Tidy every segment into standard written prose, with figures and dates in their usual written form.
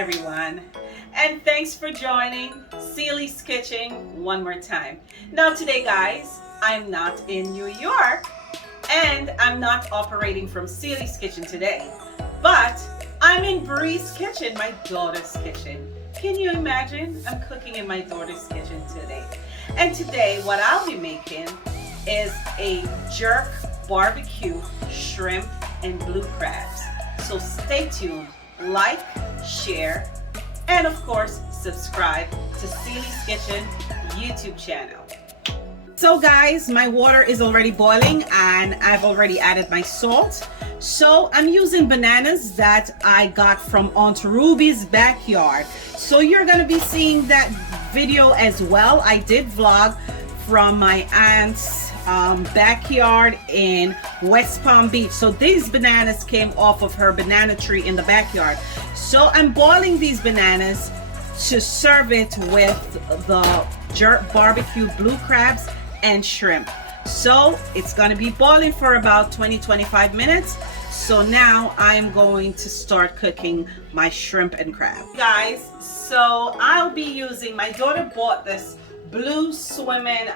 everyone, and thanks for joining Celie's Kitchen one more time. Now today guys, I'm not in New York and I'm not operating from Celie's Kitchen today, but I'm in Bree's kitchen, my daughter's kitchen. Can you imagine? I'm cooking in my daughter's kitchen today. And today what I'll be making is a jerk barbecue shrimp and blue crabs. So stay tuned, like, share, and of course subscribe to Celie's Kitchen YouTube channel. So guys, my water is already boiling and I've already added my salt. So I'm using bananas that I got from Aunt Ruby's backyard. So you're gonna be seeing that video as well. I did vlog from my aunt's backyard in West Palm Beach. So these bananas came off of her banana tree in the backyard. So I'm boiling these bananas to serve it with the jerk barbecue blue crabs and shrimp. So it's going to be boiling for about 20-25 minutes. So now I'm going to start cooking my shrimp and crab. Guys, so I'll be using, my daughter bought this blue swimming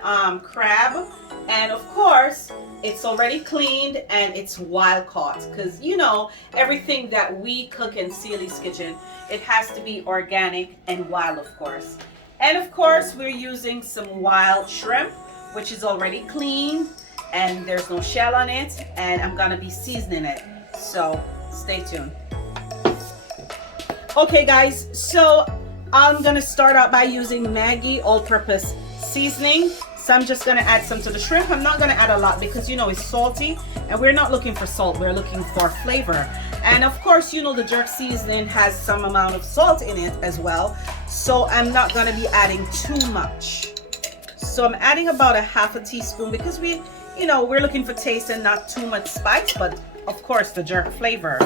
crab, and of course it's already cleaned and it's wild caught, because you know everything that we cook in Celie's Kitchen, it has to be organic and wild, of course. And of course we're using some wild shrimp, which is already clean and there's no shell on it, and I'm gonna be seasoning it, so stay tuned. Okay guys, so I'm gonna start out by using Maggi all-purpose seasoning. So I'm just gonna add some to the shrimp. I'm not gonna add a lot because you know it's salty and we're not looking for salt, we're looking for flavor. And of course, you know the jerk seasoning has some amount of salt in it as well. So I'm not gonna be adding too much. So I'm adding about a half a teaspoon because we're looking for taste and not too much spice, but of course the jerk flavor.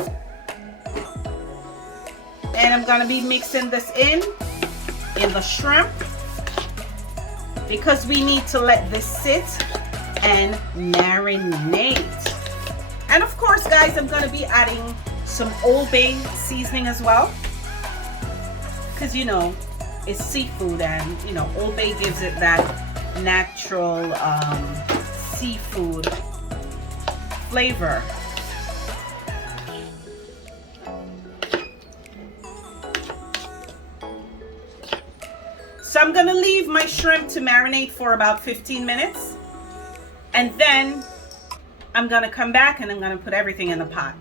And I'm gonna be mixing this in the shrimp because we need to let this sit and marinate. And of course guys, I'm gonna be adding some Old Bay seasoning as well, because you know it's seafood and you know Old Bay gives it that natural seafood flavor. So I'm gonna leave my shrimp to marinate for about 15 minutes, and then I'm gonna come back and I'm gonna put everything in the pot.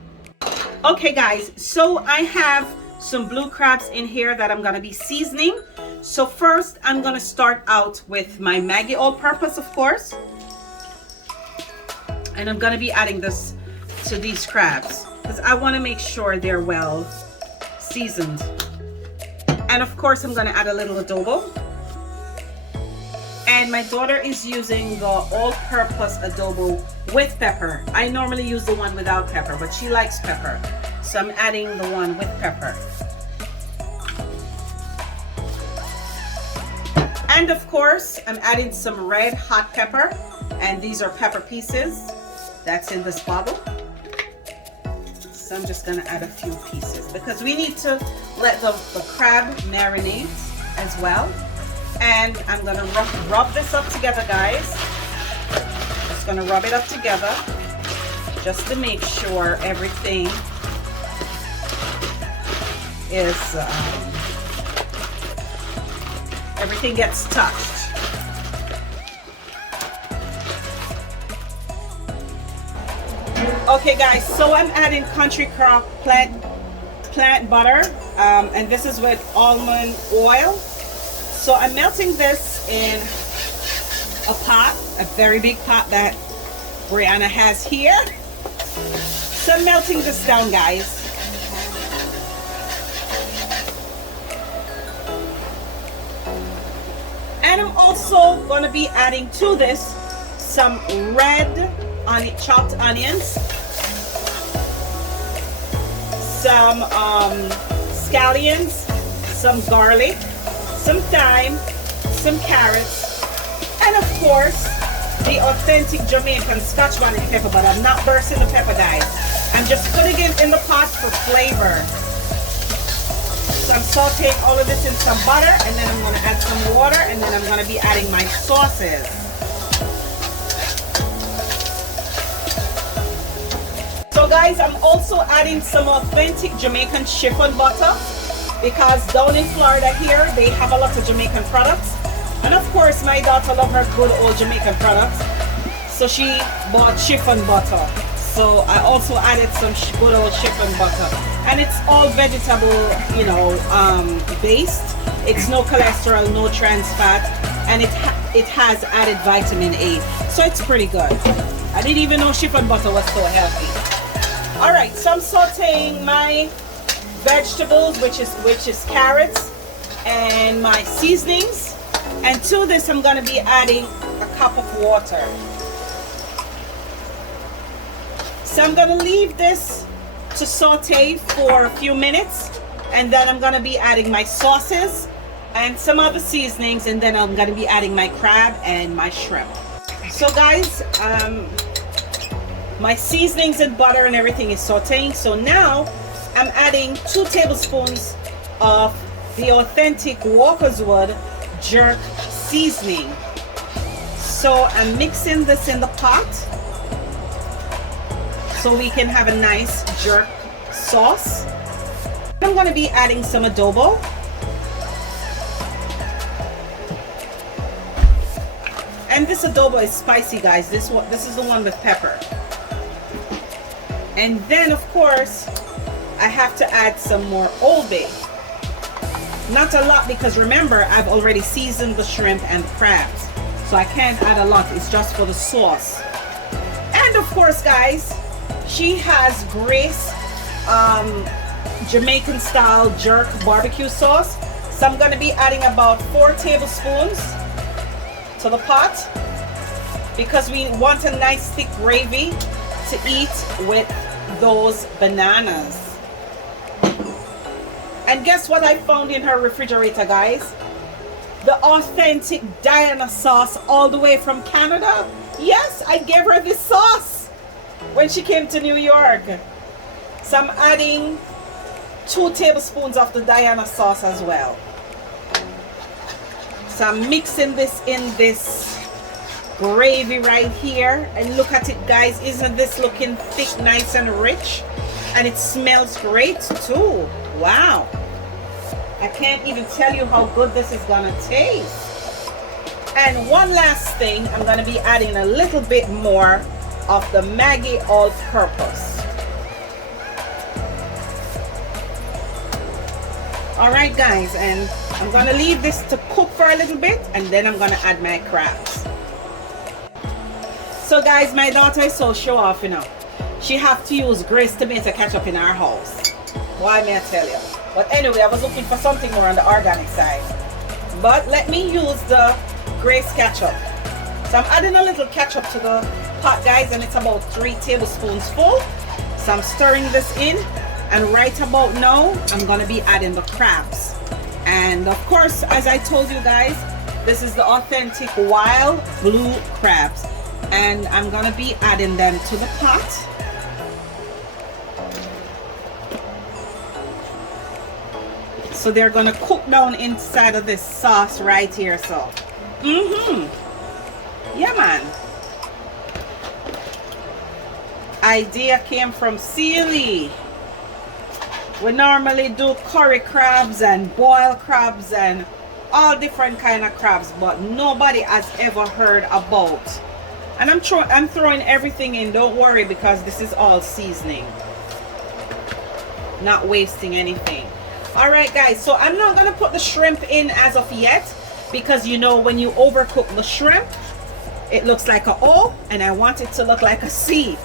Okay guys, so I have some blue crabs in here that I'm gonna be seasoning. So first I'm gonna start out with my Maggi all-purpose, of course, and I'm gonna be adding this to these crabs because I want to make sure they're well seasoned. And of course I'm gonna add a little adobo, and my daughter is using the all-purpose adobo with pepper. I normally use the one without pepper, but she likes pepper, so I'm adding the one with pepper. And of course I'm adding some red hot pepper, and these are pepper pieces that's in this bottle. So I'm just gonna add a few pieces because we need to let the crab marinate as well. And I'm gonna rub this up together, guys. Just gonna rub it up together just to make sure everything is everything gets touched. Okay guys, so I'm adding country crock plant butter, and this is with almond oil. So I'm melting this in a pot, a very big pot that Brianna has here. So I'm melting this down, guys. And I'm also going to be adding to this some red chopped onions, some scallions, some garlic, some thyme, some carrots, and of course the authentic Jamaican Scotch bonnet pepper, but I'm not bursting the pepper, guys. I'm just putting it in the pot for flavor. So I'm sauteing all of this in some butter, and then I'm gonna add some water, and then I'm gonna be adding my sauces. So guys, I'm also adding some authentic Jamaican chiffon butter, because down in Florida here, they have a lot of Jamaican products. And of course, my daughter loves her good old Jamaican products. So she bought chiffon butter. So I also added some good old chiffon butter. And it's all vegetable, you know, based. It's no cholesterol, no trans fat. And it has added vitamin A. So it's pretty good. I didn't even know chiffon butter was so healthy. All right, so I'm sauteing my vegetables, which is carrots, and my seasonings. And to this, I'm going to be adding a cup of water. So I'm going to leave this to saute for a few minutes, and then I'm going to be adding my sauces and some other seasonings, and then I'm going to be adding my crab and my shrimp. So guys, my seasonings and butter and everything is sauteing. So now I'm adding 2 tablespoons of the authentic Walker's Wood jerk seasoning. So I'm mixing this in the pot so we can have a nice jerk sauce. I'm going to be adding some adobo. And this adobo is spicy, guys. This is the one with pepper. And then of course I have to add some more Old Bay. Not a lot, because remember, I've already seasoned the shrimp and the crabs, so I can't add a lot. It's just for the sauce. And of course, guys, she has Grace Jamaican style jerk barbecue sauce. So I'm going to be adding about 4 tablespoons to the pot, because we want a nice thick gravy to eat with those bananas. And guess what I found in her refrigerator, guys? The authentic Diana sauce, all the way from Canada. Yes, I gave her this sauce when she came to New York. So I'm adding 2 tablespoons of the Diana sauce as well. So I'm mixing this in this gravy right here. And look at it, guys. Isn't this looking thick, nice and rich? And it smells great too. Wow. I can't even tell you how good this is gonna taste. And one last thing, I'm gonna be adding a little bit more of the Maggi all-purpose. All right, guys, and I'm gonna leave this to cook for a little bit, and then I'm gonna add my crabs. So guys, my daughter is so show off, you know. She have to use Grace tomato ketchup in our house. Why, may I tell you? But anyway, I was looking for something more on the organic side. But let me use the Grace ketchup. So I'm adding a little ketchup to the pot, guys, and it's about 3 tablespoons full. So I'm stirring this in, and right about now, I'm gonna be adding the crabs. And of course, as I told you guys, this is the authentic wild blue crabs. And I'm gonna be adding them to the pot. So they're gonna cook down inside of this sauce right here. So yeah, man, idea came from Sealy. We normally do curry crabs and boiled crabs and all different kind of crabs, but nobody has ever heard about. And I'm throwing everything in, don't worry, because this is all seasoning, not wasting anything. All right, guys, so I'm not gonna put the shrimp in as of yet, because you know when you overcook the shrimp, it looks like a O, and I want it to look like a C.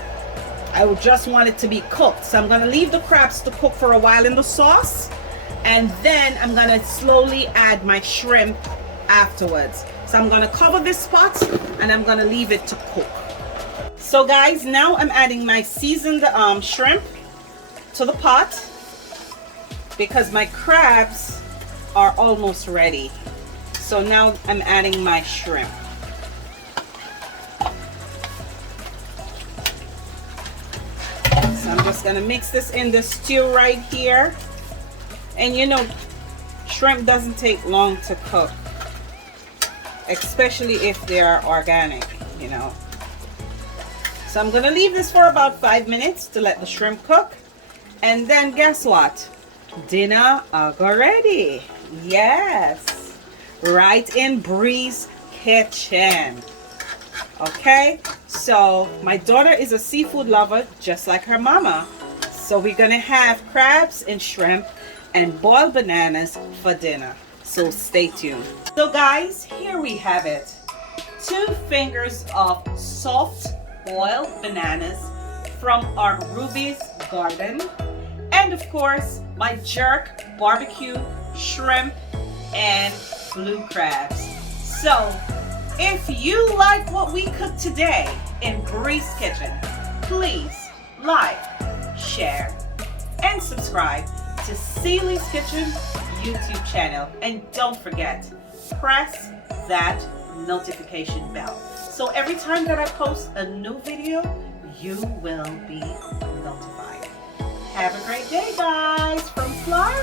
I would just want it to be cooked. So I'm gonna leave the crabs to cook for a while in the sauce, and then I'm gonna slowly add my shrimp afterwards. So I'm gonna cover this pot, and I'm gonna leave it to cook. So guys, now I'm adding my seasoned shrimp to the pot, because my crabs are almost ready. So now I'm adding my shrimp. So I'm just gonna mix this in the stew right here. And you know, shrimp doesn't take long to cook, especially if they are organic, you know. So I'm gonna leave this for about 5 minutes to let the shrimp cook. And then guess what? Dinner go ready. Yes, right in Bree's kitchen. Okay, so my daughter is a seafood lover just like her mama. So we're gonna have crabs and shrimp and boiled bananas for dinner. So stay tuned. So guys, here we have it. 2 fingers of soft boiled bananas from our Ruby's garden. And of course, my Jerk barbecue shrimp and blue crabs. So if you like what we cooked today in Bree's kitchen, please like, share, and subscribe to Celie's Kitchen YouTube channel. And don't forget, press that notification bell. So every time that I post a new video, you will be notified. Have a great day, guys, from Florida.